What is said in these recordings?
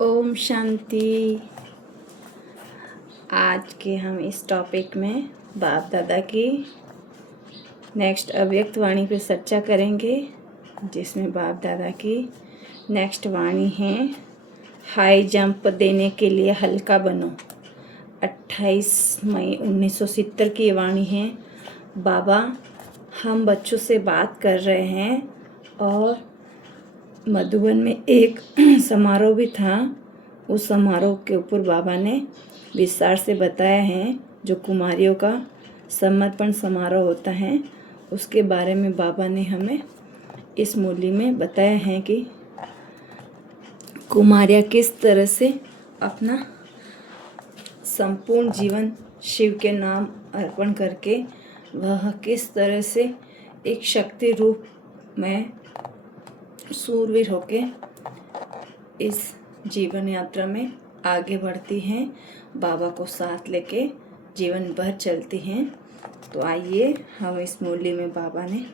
ओम शांति। आज के हम इस टॉपिक में बाप दादा की नेक्स्ट अव्यक्त वाणी पे चर्चा करेंगे, जिसमें बाप दादा की नेक्स्ट वाणी है, हाई जंप देने के लिए हल्का बनो। 28 मई 1970 की वाणी है। बाबा, हम बच्चों से बात कर रहे हैं और मधुबन में एक समारोह भी था। उस समारोह के ऊपर बाबा ने विस्तार से बताया है, जो कुमारियों का समर्पण समारोह होता है उसके बारे में बाबा ने हमें इस मूली में बताया है कि कुमारियाँ किस तरह से अपना संपूर्ण जीवन शिव के नाम अर्पण करके वह किस तरह से एक शक्ति रूप में सूरवीर होके इस जीवन यात्रा में आगे बढ़ती हैं, बाबा को साथ लेके जीवन भर चलती हैं। तो आइए हम इस मूली में बाबा ने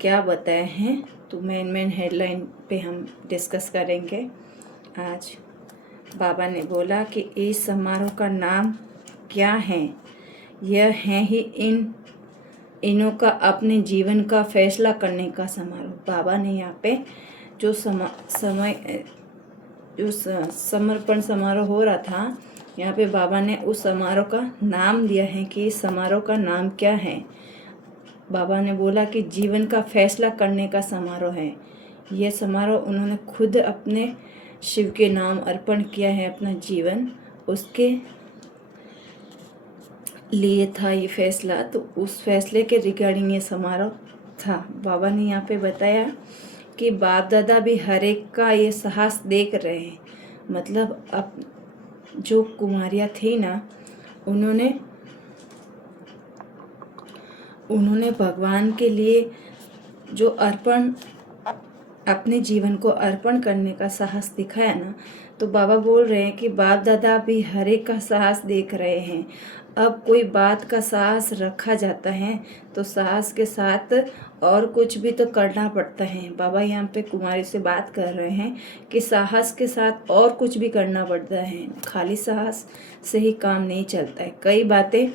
क्या बताए हैं, तो मेन हेडलाइन पे हम डिस्कस करेंगे। आज बाबा ने बोला कि इस समारोह का नाम क्या है। यह है ही इनों का अपने जीवन का फैसला करने का समारोह। बाबा ने यहाँ पे जो समर्पण समारोह हो रहा था, यहाँ पे बाबा ने उस समारोह का नाम दिया है कि इस समारोह का नाम क्या है। बाबा ने बोला कि जीवन का फैसला करने का समारोह है। यह समारोह उन्होंने खुद अपने शिव के नाम अर्पण किया है, अपना जीवन उसके लिए था ये फैसला। तो उस फैसले के रिगार्डिंग ये समारोह था। बाबा ने यहाँ पे बताया कि बाप दादा भी हर एक का ये साहस देख रहे हैं। मतलब अब जो कुमारियाँ थी ना, उन्होंने भगवान के लिए जो अपने जीवन को अर्पण करने का साहस दिखाया ना, तो बाबा बोल रहे हैं कि बाप दादा भी हर एक का साहस देख रहे हैं। अब कोई बात का साहस रखा जाता है तो साहस के साथ और कुछ भी तो करना पड़ता है। बाबा यहाँ पे कुमारी से बात कर रहे हैं कि साहस के साथ और कुछ भी करना पड़ता है, खाली साहस से ही काम नहीं चलता है। कई बातें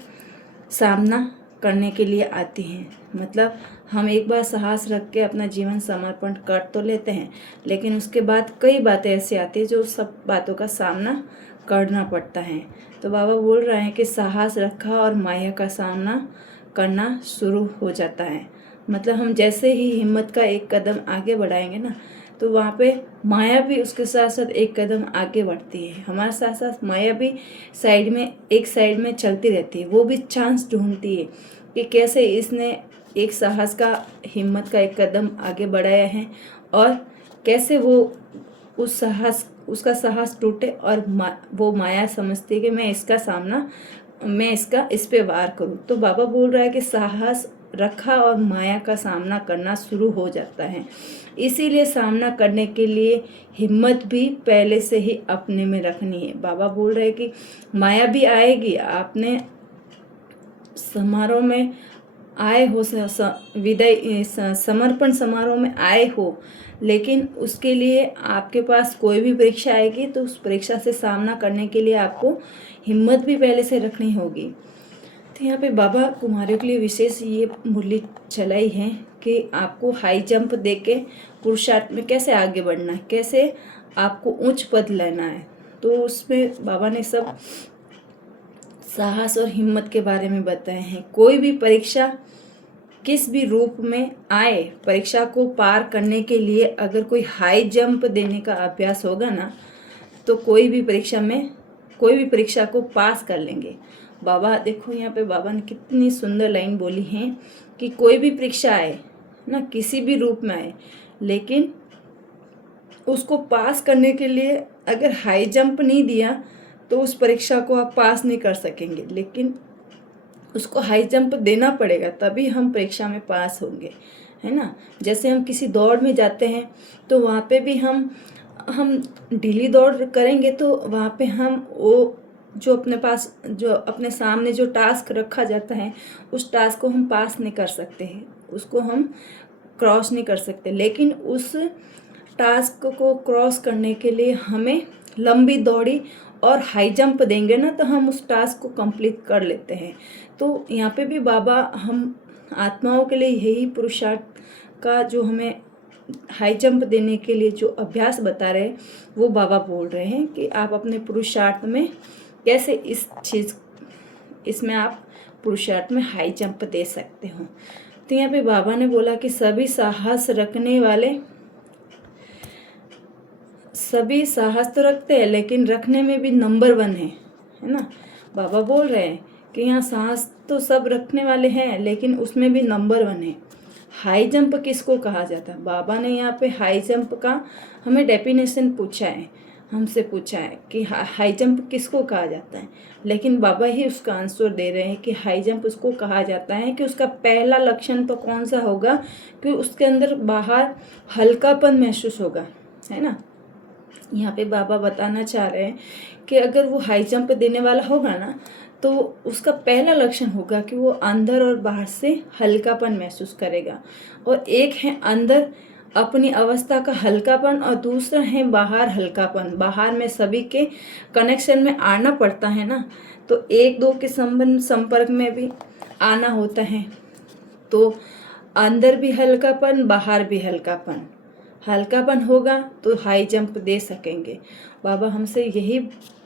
सामना करने के लिए आती हैं। मतलब हम एक बार साहस रख के अपना जीवन समर्पण कर तो लेते हैं, लेकिन उसके बाद कई बातें ऐसी आती हैं जो सब बातों का सामना करना पड़ता है। तो बाबा बोल रहे हैं कि साहस रखा और माया का सामना करना शुरू हो जाता है। मतलब हम जैसे ही हिम्मत का एक कदम आगे बढ़ाएंगे ना, तो वहाँ पे माया भी उसके साथ साथ एक कदम आगे बढ़ती है। हमारे साथ साथ माया भी एक साइड में चलती रहती है। वो भी चांस ढूंढती है कि कैसे इसने एक साहस का हिम्मत का एक कदम आगे बढ़ाया है और कैसे वो उसका साहस टूटे और वो माया समझती है कि मैं इस पे वार करूं। तो बाबा बोल रहा है कि साहस रखा और माया का सामना करना शुरू हो जाता है। इसीलिए सामना करने के लिए हिम्मत भी पहले से ही अपने में रखनी है। बाबा बोल रहे हैं कि माया भी आएगी। आपने समारोह में आए हो, समर्पण समारोह में आए हो, लेकिन उसके लिए आपके पास कोई भी परीक्षा आएगी तो उस परीक्षा से सामना करने के लिए आपको हिम्मत भी पहले से रखनी होगी। तो यहाँ पे बाबा कुमारियों के लिए विशेष ये मूल्य चलाई है कि आपको हाई जंप देके पुरुषार्थ में कैसे आगे बढ़ना है, कैसे आपको उच्च पद लेना है। तो उसमें बाबा ने सब साहस और हिम्मत के बारे में बताए हैं। कोई भी परीक्षा किस भी रूप में आए, परीक्षा को पार करने के लिए अगर कोई हाई जंप देने का अभ्यास होगा ना, तो कोई भी परीक्षा को पास कर लेंगे। बाबा देखो यहाँ पे बाबा ने कितनी सुंदर लाइन बोली है कि कोई भी परीक्षा आए ना, किसी भी रूप में आए, लेकिन उसको पास करने के लिए अगर हाई जंप नहीं दिया तो उस परीक्षा को आप पास नहीं कर सकेंगे। लेकिन उसको हाई जंप देना पड़ेगा, तभी हम परीक्षा में पास होंगे, है ना। जैसे हम किसी दौड़ में जाते हैं तो वहाँ पे भी हम ढीली दौड़ करेंगे तो वहाँ पे हम वो जो अपने सामने जो टास्क रखा जाता है उस टास्क को हम पास नहीं कर सकते हैं, उसको हम क्रॉस नहीं कर सकते। लेकिन उस टास्क को क्रॉस करने के लिए हमें लंबी दौड़ी और हाई जंप देंगे ना तो हम उस टास्क को कंप्लीट कर लेते हैं। तो यहाँ पे भी बाबा हम आत्माओं के लिए यही पुरुषार्थ का जो हमें हाई जंप देने के लिए जो अभ्यास बता रहे हैं वो बाबा बोल रहे हैं कि आप अपने पुरुषार्थ में कैसे इसमें आप पुरुषार्थ में हाई जंप दे सकते हो। तो यहाँ पे बाबा ने बोला कि सभी साहस तो रखते हैं लेकिन रखने में भी नंबर 1 है ना। बाबा बोल रहे हैं कि यहाँ साहस तो सब रखने वाले हैं लेकिन उसमें भी नंबर 1 है। हाई जंप किसको कहा जाता है? बाबा ने यहाँ पे हाई जंप का हमें डेफिनेशन हमसे पूछा है कि हाई जंप किसको कहा जाता है, लेकिन बाबा ही उसका आंसर दे रहे हैं कि हाई जंप उसको कहा जाता है कि उसका पहला लक्षण तो कौन सा होगा कि उसके अंदर बाहर हल्कापन महसूस होगा, है ना। यहाँ पे बाबा बताना चाह रहे हैं कि अगर वो हाई जंप देने वाला होगा ना तो उसका पहला लक्षण होगा कि वो अंदर और बाहर से हल्कापन महसूस करेगा। और एक है अंदर अपनी अवस्था का हल्कापन और दूसरा है बाहर हल्कापन। बाहर में सभी के कनेक्शन में आना पड़ता है ना, तो एक दो के संपर्क में भी आना होता है। तो अंदर भी हल्कापन बाहर भी हल्कापन होगा तो हाई जंप दे सकेंगे। बाबा हमसे यही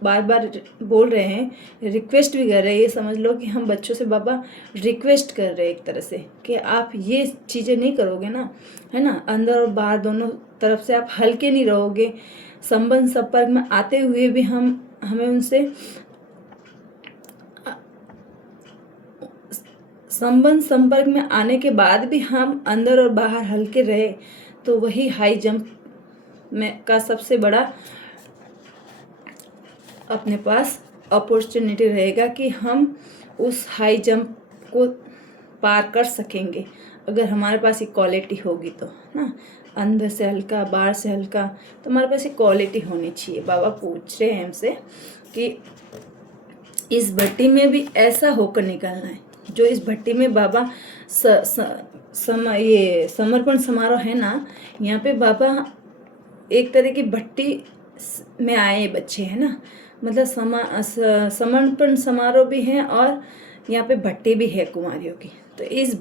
बार बार बोल रहे हैं, रिक्वेस्ट भी कर रहे हैं। ये समझ लो कि हम बच्चों से बाबा रिक्वेस्ट कर रहे हैं एक तरह से कि आप ये चीज़ें नहीं करोगे ना, है ना। अंदर और बाहर दोनों तरफ से आप हल्के नहीं रहोगे। संबंध संपर्क में आते हुए भी हमें उनसे संबंध संपर्क में आने के बाद भी हम अंदर और बाहर हल्के रहे तो वही हाई जंप में का सबसे बड़ा अपने पास अपॉर्चुनिटी रहेगा कि हम उस हाई जंप को पार कर सकेंगे अगर हमारे पास ये क्वालिटी होगी तो ना। अंदर से हल्का बाहर से हल्का, तो हमारे पास ये क्वालिटी होनी चाहिए। बाबा पूछ रहे हैं हमसे कि इस भट्टी में भी ऐसा होकर निकलना है। जो इस भट्टी में बाबा ये समर्पण समारोह है ना, यहाँ पे बाबा एक तरह की भट्टी में आए बच्चे हैं ना, मतलब समर्पण समारोह भी है और यहाँ पे भट्टी भी है कुमारियों की। तो इस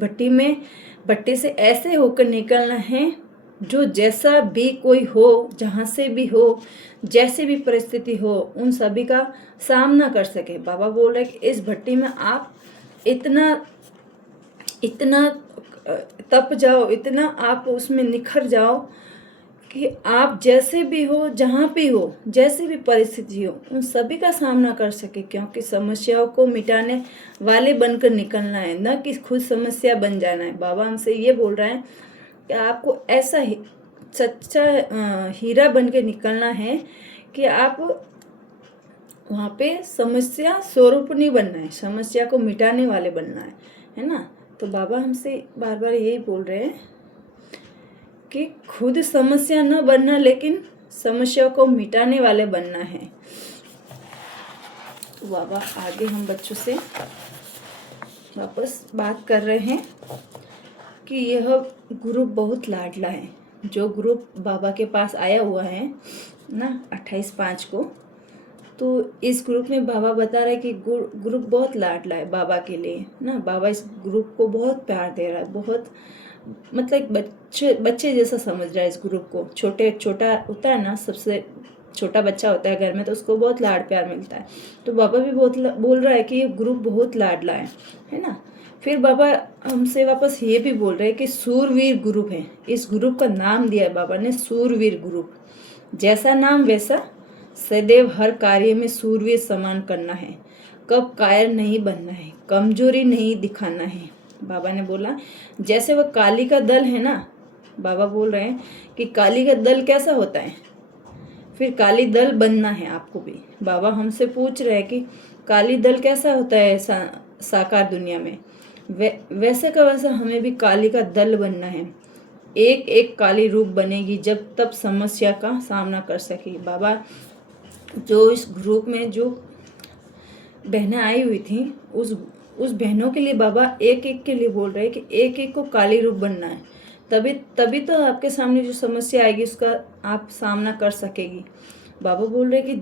भट्टी से ऐसे होकर निकलना है जो जैसा भी कोई हो, जहाँ से भी हो, जैसे भी परिस्थिति हो, उन सभी का सामना कर सके। बाबा बोल रहे कि इस भट्टी में आप इतना तप जाओ, इतना आप उसमें निखर जाओ कि आप जैसे भी हो, जहाँ भी हो, जैसी भी परिस्थिति हो, उन सभी का सामना कर सके। क्योंकि समस्याओं को मिटाने वाले बनकर निकलना है, न कि खुद समस्या बन जाना है। बाबा हमसे ये बोल रहे हैं कि आपको ऐसा ही सच्चा हीरा बन के निकलना है कि आप वहाँ पे समस्या स्वरूप नहीं बनना है, समस्या को मिटाने वाले बनना है ना। तो बाबा हमसे बार बार यही बोल रहे हैं कि खुद समस्या न बनना लेकिन समस्या को मिटाने वाले बनना है। तो बाबा आगे हम बच्चों से वापस बात कर रहे हैं कि यह ग्रुप बहुत लाडला है। जो ग्रुप बाबा के पास आया हुआ है ना 28/5 को, तो इस ग्रुप में बाबा बता रहे हैं कि ग्रुप बहुत लाडला है बाबा के लिए ना। बाबा इस ग्रुप को बहुत प्यार दे रहा है, बहुत मतलब बच्चे जैसा समझ रहा है इस ग्रुप को। छोटा होता है ना, सबसे छोटा बच्चा होता है घर में, तो उसको बहुत लाड प्यार मिलता है। तो बाबा भी बहुत बोल रहा है कि ये ग्रुप बहुत लाडला है ना। फिर बाबा हमसे वापस ये भी बोल रहे हैं कि सूरवीर ग्रुप है। इस ग्रुप का नाम दिया है बाबा ने सूरवीर ग्रुप। जैसा नाम वैसा सदैव हर कार्य में सूरवीर समान करना है। कब कायर नहीं बनना है, कमजोरी नहीं दिखाना है। बाबा ने बोला जैसे वह काली का दल है ना, बाबा बोल रहे हैं कि काली का दल कैसा होता है, फिर काली दल बनना है आपको भी। बाबा हमसे पूछ रहे हैं कि काली दल कैसा होता है साकार दुनिया में, वैसे का वैसा हमें भी काली का दल बनना है। एक एक काली रूप बनेगी जब तब समस्या का सामना कर सकेगी। बाबा जो इस ग्रुप में जो बहनें आई हुई थी उस बहनों के लिए बाबा एक एक के लिए बोल रहे हैं कि एक एक को काली रूप बनना है, तभी तो आपके सामने जो समस्या आएगी उसका आप सामना कर सकेगी। बाबा बोल रहे कि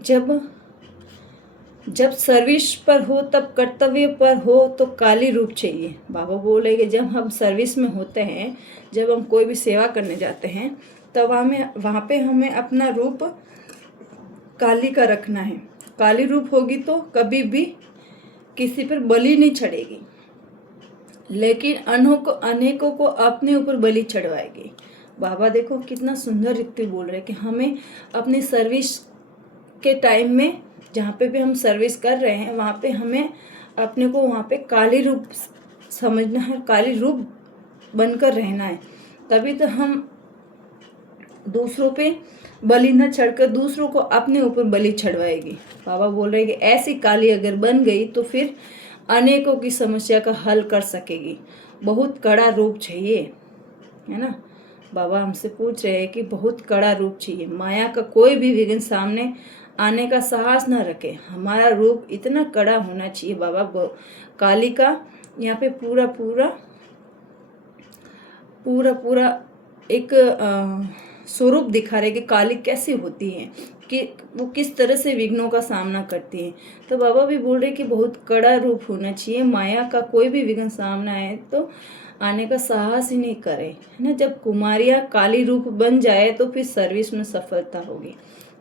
जब सर्विस पर हो, तब कर्तव्य पर हो तो काली रूप चाहिए। बाबा बोल रहे कि जब हम सर्विस में होते हैं, जब हम कोई भी सेवा करने जाते हैं, तब वहाँ पे हमें अपना रूप काली का रखना है। काली रूप होगी तो कभी भी किसी पर बलि नहीं चढ़ेगी, लेकिन अनेकों को अपने ऊपर बलि चढ़वाएगी। बाबा देखो कितना सुंदर रीति बोल रहे हैं कि हमें अपनी सर्विस के टाइम में, जहाँ पे भी हम सर्विस कर रहे हैं, वहाँ पे हमें अपने को वहाँ पे काली रूप समझना है, काली रूप बनकर रहना है। तभी तो हम दूसरों पे बलि न चढ़कर दूसरों को अपने ऊपर बलि चढ़वाएगी। बाबा बोल रहे हैं कि ऐसी काली अगर बन गई तो फिर अनेकों की समस्या का हल कर सकेगी। बहुत कड़ा रूप चाहिए, है ना। बाबा हमसे पूछ रहे हैं कि बहुत कड़ा रूप चाहिए। माया का कोई भी विघ्न सामने आने का साहस न रखे। हमारा रूप इतना कड़ा होना चाहिए। बाबा काली का यहाँ पे पूरा पूरा एक स्वरूप दिखा रहे कि काली कैसी होती है, कि वो किस तरह से विघ्नों का सामना करती है। तो बाबा भी बोल रहे कि बहुत कड़ा रूप होना चाहिए। माया का कोई भी विघ्न सामने आए तो आने का साहस ही नहीं करे, है ना। जब कुमारियाँ काली रूप बन जाए तो फिर सर्विस में सफलता होगी।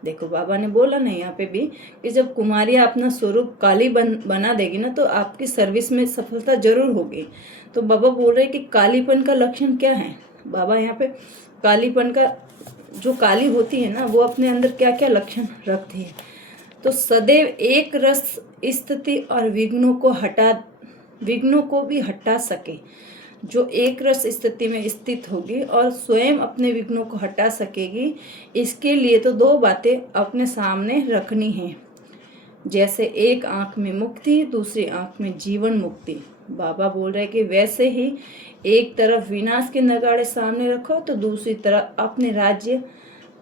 देखो बाबा ने बोला ना यहाँ पे भी कि जब कुमारियाँ अपना स्वरूप काली बना देगी ना, तो आपकी सर्विस में सफलता जरूर होगी। तो बाबा बोल रहे कि कालीपन का लक्षण क्या है। बाबा यहाँ पे कालीपन का, जो काली होती है ना, वो अपने अंदर क्या क्या लक्षण रखती है। तो सदैव एक रस स्थिति और विघ्नों को भी हटा सके। जो एक रस स्थिति में स्थित होगी और स्वयं अपने विघ्नों को हटा सकेगी, इसके लिए तो दो बातें अपने सामने रखनी है। जैसे एक आंख में मुक्ति, दूसरी आंख में जीवन मुक्ति। बाबा बोल रहे कि वैसे ही एक तरफ विनाश के नगाड़े सामने रखो तो दूसरी तरफ अपने राज्य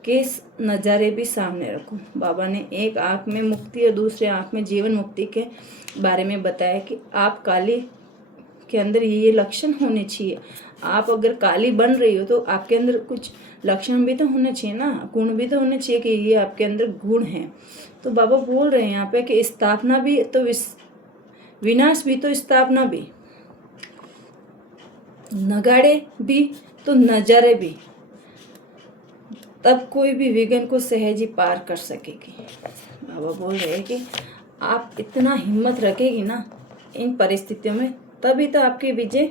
के नज़ारे भी सामने रखो। बाबा ने एक आंख में मुक्ति और दूसरे आंख में जीवन मुक्ति के बारे में बताया कि आप काली के अंदर ये लक्षण होने चाहिए। आप अगर काली बन रही हो तो आपके अंदर कुछ लक्षण भी तो होने चाहिए ना, गुण भी तो होने चाहिए कि ये आपके अंदर गुण हैं। तो बाबा बोल रहे हैं यहाँ पे कि स्थापना भी तो विनाश भी तो स्थापना भी, नगाड़े भी तो नजारे भी, तब कोई भी विघ्न को सहज ही पार कर सकेगी। बाबा बोल रहे हैं कि आप इतना हिम्मत रखेगी ना इन परिस्थितियों में, तभी तो आपकी विजय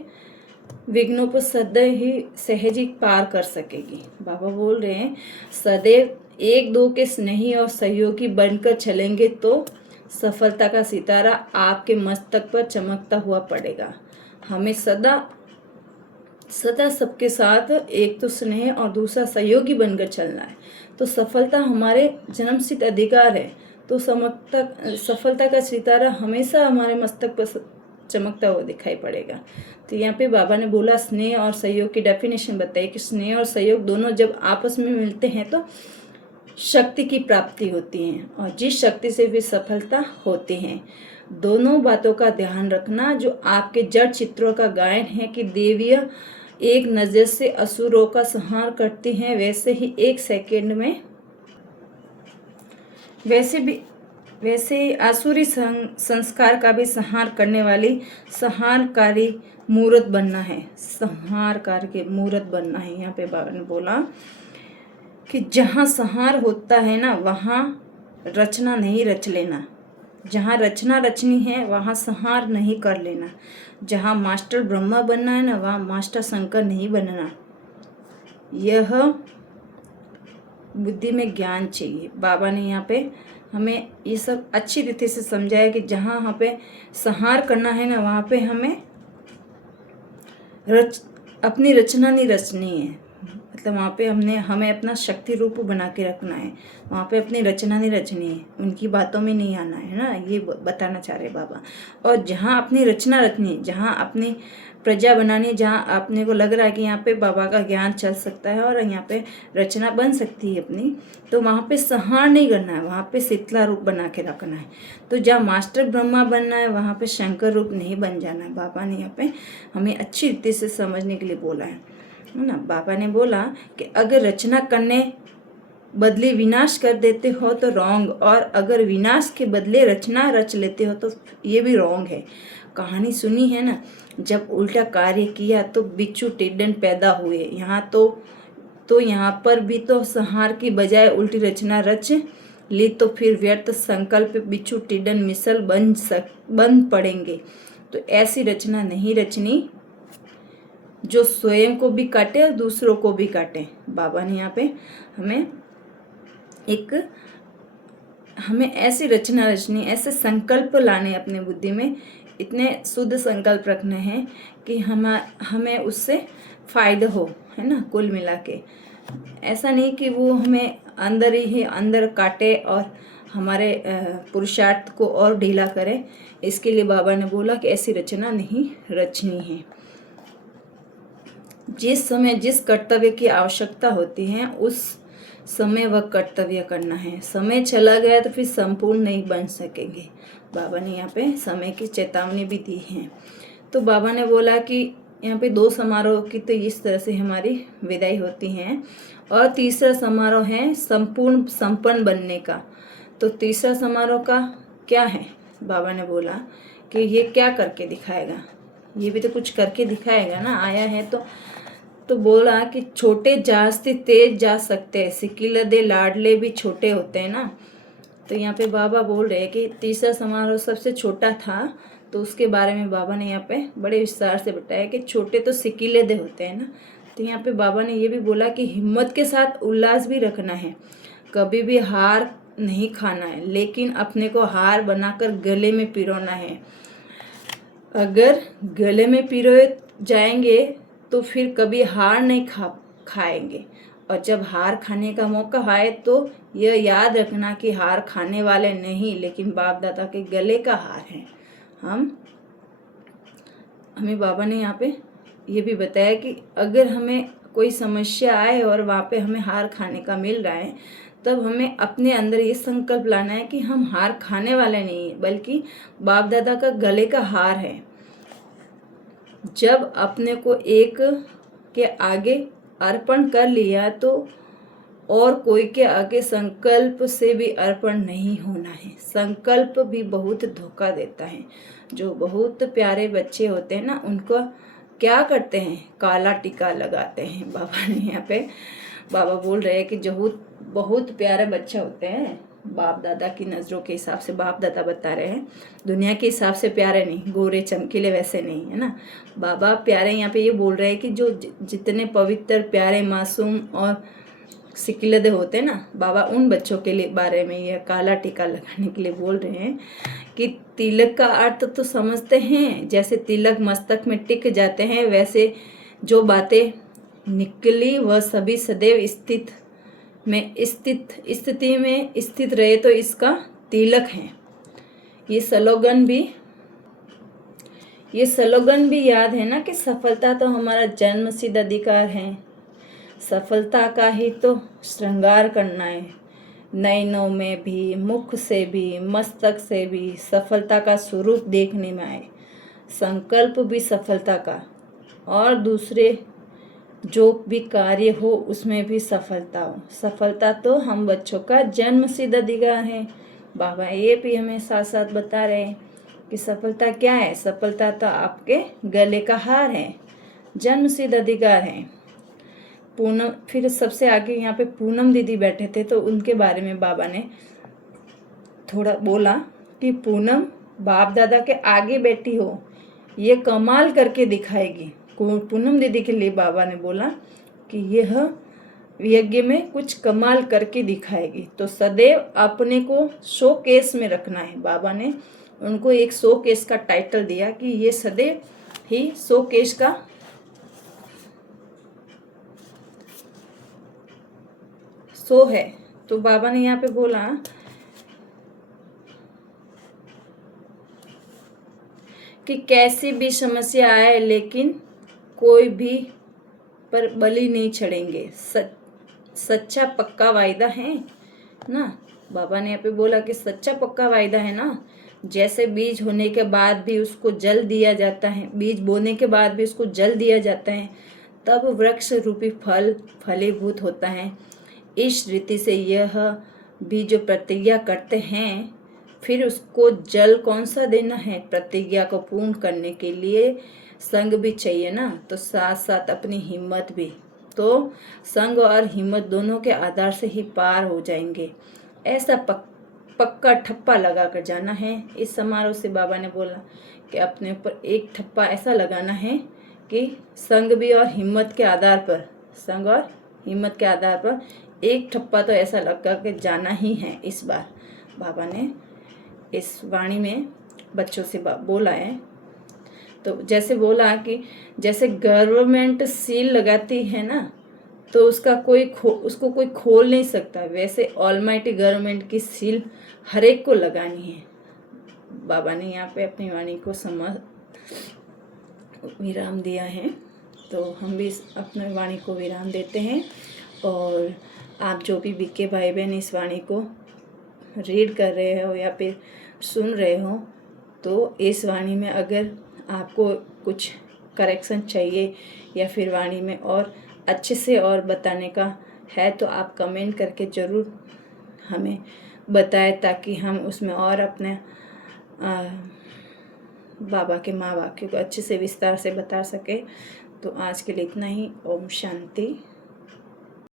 विघ्नों को सदैव ही सहज ही पार कर सकेगी। बाबा बोल रहे हैं सदैव एक दो के स्नेही और सहयोगी बनकर चलेंगे तो सफलता का सितारा आपके मस्तक पर चमकता हुआ पड़ेगा। हमें सदा सबके साथ एक तो स्नेह और दूसरा सहयोगी बनकर चलना है, तो सफलता हमारे जन्मसिद्ध अधिकार है। तो सफलता का सितारा हमेशा हमारे मस्तक पर चमकता हुआ दिखाई पड़ेगा। तो यहाँ पे बाबा ने बोला स्नेह और सहयोग की डेफिनेशन बताई कि स्नेह और सहयोग दोनों जब आपस में मिलते हैं तो शक्ति की प्राप्ति होती है, और जिस शक्ति से भी सफलता होती है। दोनों बातों का ध्यान रखना। जो आपके जड़ चित्रों का गायन है कि देवियाँ एक नज़र से असुरों का संहार करती हैं, वैसे ही एक सेकंड में वैसे ही आसुरी संस्कार का भी संहार करने वाली संहारकारी मूर्त बनना है। संहारकार के मूर्त बनना है। यहाँ पे बाबा ने बोला कि जहाँ संहार होता है ना, वहाँ रचना नहीं रच लेना। जहाँ रचना रचनी है वहाँ संहार नहीं कर लेना। जहाँ मास्टर ब्रह्मा बनना है ना, वहाँ मास्टर शंकर नहीं बनना। यह बुद्धि में ज्ञान चाहिए। बाबा ने यहाँ पे हमें ये सब अच्छी रीति से समझाया कि जहाँ यहाँ पे संहार करना है ना, वहाँ पे हमें अपनी रचना नहीं रचनी है। मतलब वहाँ पे हमें अपना शक्ति रूप बना के रखना है। वहाँ पे अपनी रचना नहीं रचनी है, उनकी बातों में नहीं आना है ना, ये बताना चाह रहे बाबा। और जहाँ अपनी रचना रखनी है, जहाँ अपनी प्रजा बनानी, जहाँ अपने को लग रहा है कि यहाँ पे बाबा का ज्ञान चल सकता है और यहाँ पे रचना बन सकती है अपनी, तो वहाँ पे संहार नहीं करना है, वहाँ पे शीतला रूप बना के रखना है। तो जहाँ मास्टर ब्रह्मा बनना है, वहाँ पे शंकर रूप नहीं बन जाना है। बाबा ने यहाँ पे हमें अच्छी रीति से समझने के लिए बोला है ना। बाबा ने बोला कि अगर रचना करने बदले विनाश कर देते हो तो रॉन्ग, और अगर विनाश के बदले रचना रच लेते हो तो ये भी रॉन्ग है। कहानी सुनी है ना, जब उल्टा कार्य किया तो बिच्छू टिड्डन पैदा हुए। यहाँ तो यहाँ पर भी तो संहार की बजाय उल्टी रचना रच ली, तो फिर व्यर्थ संकल्प बिच्छू टिड्डन मिसल बन पड़ेंगे। तो ऐसी रचना नहीं रचनी जो स्वयं को भी काटे और दूसरों को भी काटे। बाबा ने यहाँ पे हमें ऐसी रचना रचनी, ऐसे संकल्प लाने अपने बुद्धि में, इतने शुद्ध संकल्प रखने हैं कि हमें उससे फायदा हो, है ना। कुल मिला के ऐसा नहीं कि वो हमें अंदर ही अंदर काटे और हमारे पुरुषार्थ को और ढीला करे। इसके लिए बाबा ने बोला कि ऐसी रचना नहीं रचनी है। जिस समय जिस कर्तव्य की आवश्यकता होती है उस समय वह कर्तव्य करना है। समय चला गया तो फिर संपूर्ण नहीं बन सकेंगे। बाबा ने यहाँ पे समय की चेतावनी भी दी है। तो बाबा ने बोला कि यहाँ पे 2 समारोह की तो इस तरह से हमारी विदाई होती है, और तीसरा समारोह है संपन्न बनने का। तो तीसरा समारोह का क्या है? बाबा ने बोला कि ये क्या करके दिखाएगा, ये भी तो कुछ करके दिखाएगा ना, आया है तो बोला कि छोटे जहाज से तेज जा सकते हैं, सिकिलदे लाडले भी छोटे होते हैं ना। तो यहाँ पे बाबा बोल रहे हैं कि तीसरा समारोह सबसे छोटा था, तो उसके बारे में बाबा ने यहाँ पे बड़े विस्तार से बताया कि छोटे तो सिकिलदे होते हैं ना। तो यहाँ पे बाबा ने ये भी बोला कि हिम्मत के साथ उल्लास भी रखना है, कभी भी हार नहीं खाना है, लेकिन अपने को हार बनाकर गले में पिरोना है। अगर गले में पिरोए जाएंगे तो फिर कभी हार नहीं खाएंगे, और जब हार खाने का मौका आए तो यह याद रखना कि हार खाने वाले नहीं, लेकिन बाप दादा के गले का हार है। हमें बाबा ने यहाँ पे ये भी बताया कि अगर हमें कोई समस्या आए और वहाँ पे हमें हार खाने का मिल रहा है, तब हमें अपने अंदर ये संकल्प लाना है कि हम हार खाने वाले नहीं है, बल्कि बाप दादा का गले का हार है। जब अपने को एक के आगे अर्पण कर लिया तो और कोई के आगे संकल्प से भी अर्पण नहीं होना है। संकल्प भी बहुत धोखा देता है। जो बहुत प्यारे बच्चे होते हैं ना, उनको क्या करते हैं, काला टीका लगाते हैं। बाबा ने यहाँ पे बाबा बोल रहे हैं कि जो बहुत प्यारे बच्चे होते हैं, बाप दादा की नज़रों के हिसाब से बाप दादा बता रहे हैं, दुनिया के हिसाब से प्यारे नहीं, गोरे चमकीले वैसे नहीं, है ना। बाबा प्यारे यहाँ पे ये बोल रहे हैं कि जो जितने पवित्र प्यारे मासूम और सिकिलदे होते हैं ना, बाबा उन बच्चों के लिए बारे में यह काला टीका लगाने के लिए बोल रहे हैं कि तिलक का अर्थ तो समझते हैं, जैसे तिलक मस्तक में टिक जाते हैं, वैसे जो बातें निकली वह सभी सदैव स्थिति में स्थित रहे तो इसका तिलक है। ये स्लोगन भी याद है ना कि सफलता तो हमारा जन्मसिद्ध अधिकार है, सफलता का ही तो श्रृंगार करना है। नयनों में भी, मुख से भी, मस्तक से भी सफलता का स्वरूप देखने में आए। संकल्प भी सफलता का, और दूसरे जो भी कार्य हो उसमें भी सफलता हो। सफलता तो हम बच्चों का जन्मसिद्ध अधिकार है। बाबा ये भी हमें साथ साथ बता रहे हैं कि सफलता क्या है। सफलता तो आपके गले का हार है, जन्मसिद्ध अधिकार है। पूनम, फिर सबसे आगे यहाँ पे पूनम दीदी बैठे थे, तो उनके बारे में बाबा ने थोड़ा बोला कि पूनम बाप दादा के आगे बैठी हो, ये कमाल करके दिखाएगी। पूनम दीदी के लिए बाबा ने बोला कि यह यज्ञ में कुछ कमाल करके दिखाएगी। तो सदैव अपने को शोकेस में रखना है। बाबा ने उनको एक शोकेस का टाइटल दिया कि ये सदैव ही शोकेस का शो है। तो बाबा ने यहाँ पे बोला कि कैसी भी समस्या आए, लेकिन कोई भी पर बलि नहीं चढ़ेंगे। सच्चा पक्का वायदा है ना। बाबा ने यहाँ पे बोला कि सच्चा पक्का वायदा है ना। जैसे बीज होने के बाद भी उसको जल दिया जाता है, बीज बोने के बाद भी उसको जल दिया जाता है, तब वृक्ष रूपी फल फलीभूत होता है। इस रीति से यह भी जो प्रतिज्ञा करते हैं, फिर उसको जल कौन सा देना है? प्रतिज्ञा को पूर्ण करने के लिए संग भी चाहिए ना, तो साथ साथ अपनी हिम्मत भी। तो संग और हिम्मत दोनों के आधार से ही पार हो जाएंगे। ऐसा पक्का ठप्पा लगा कर जाना है। इस समारोह से बाबा ने बोला कि अपने ऊपर एक ठप्पा ऐसा लगाना है कि संग भी और हिम्मत के आधार पर, संग और हिम्मत के आधार पर एक ठप्पा तो ऐसा लगा के जाना ही है। इस बार बाबा ने इस वाणी में बच्चों से बोला है। तो जैसे बोला कि जैसे गवर्नमेंट सील लगाती है ना, तो उसको कोई खोल नहीं सकता, वैसे ऑलमाइटी गवर्नमेंट की सील हर एक को लगानी है। बाबा ने यहाँ पे अपनी वाणी को विराम दिया है। तो हम भी अपनी वाणी को विराम देते हैं। और आप जो भी बीके भाई बहन इस वाणी को रीड कर रहे हो या फिर सुन रहे हो, तो इस वाणी में अगर आपको कुछ करेक्शन चाहिए या फिर वाणी में और अच्छे से और बताने का है, तो आप कमेंट करके ज़रूर हमें बताएं, ताकि हम उसमें और अपने बाबा के महावाक्य को अच्छे से विस्तार से बता सकें। तो आज के लिए इतना ही। ओम शांति।